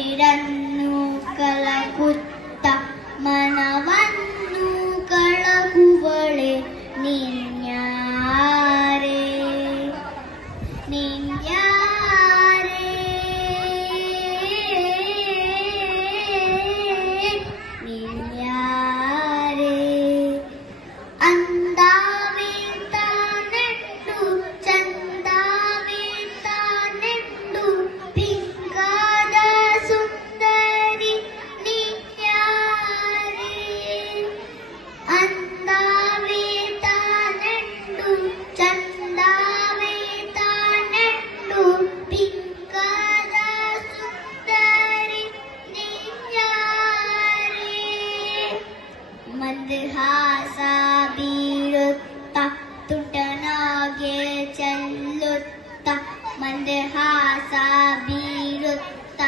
ನೀರನ್ನು ಕಲಕುತ್ತ ಮನವನ್ನು ಕಳಗುವಳೆ ನೀನ್ಯಾರೆ ನೀನ್ಯಾರೆ ನೀನ್ಯಾರೆ ಅಂದಾವೆ ತಾನೆಂದು ಚಂದಾವೆ ತಾನೆಂದು ಪಿಂಗಾದ ಸುಂದರಿ ನೀನ್ಯಾರೆ ಅಂದಾವೆ ತಾನೆಂದು ಚಂದಾವೆ ತಾನೆಂದು ಪಿಂಗಾದ ಸುಂದರಿ ನೀನ್ಯಾರೆ ಮಂದಹಾಸ ಬೀರುತ್ತ ತುಟನಾಗೆ ಚೆಲ್ಲುತ್ತ ಮಂದಹಾಸ ಬೀರುತ್ತ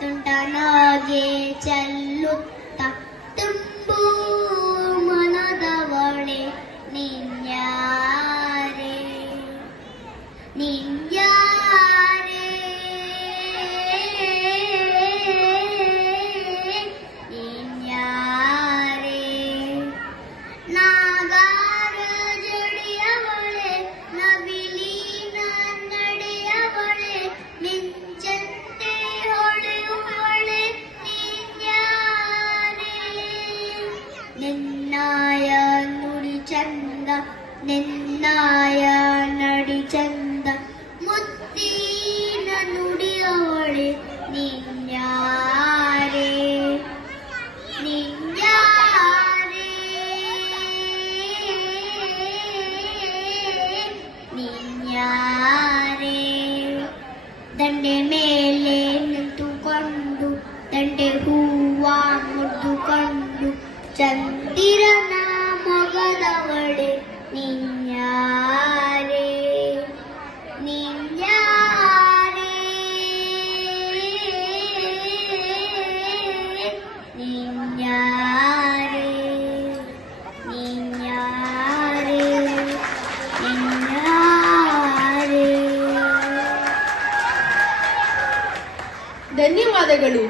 ತುಂಟನಾಗೆ ಚೆಲ್ಲುತ್ತ ತುಂಬು ಮನದವಳೆ ನೀನ್ಯಾರೆ ನೀನ್ಯಾರೆ ನೀನ್ಯಾರೆ ನಾಗಾರ ಜಡಿಯವಳೆ ನವಿಲಿನ ನಡೆಯವಳೆ ಮಿಂಚಂತೆ ಹೊಳೆಯುವಳೆ ನೀನ್ಯಾರೆ ನಿನ್ನಾಯ ನುಡಿ ಚಂದ ನಿನ್ನಾಯ ನಡಿ ಚಂದ ಮುತ್ತಿನ ನುಡಿಯವಳೆ ನೀನ್ಯಾರೆ ನೀನ್ಯಾರೆ ನೀನ್ಯಾರೆ ದಂಡೆ ಮೇಲೆ ನಿಂತುಕೊಂಡು ದಂಡೆ ಹೂವ ಮುದ್ದುಕೊಂಡು ಚಂದಿರನ ಮೊಗದವಳೆ ನೀನ್ಯಾರೆ ನೀನ್ಯಾರೆ ನೀನ್ಯಾರೆ ನೀನ್ಯಾರೆ ನೀನ್ಯಾರೆ ಧನ್ಯವಾದಗಳು.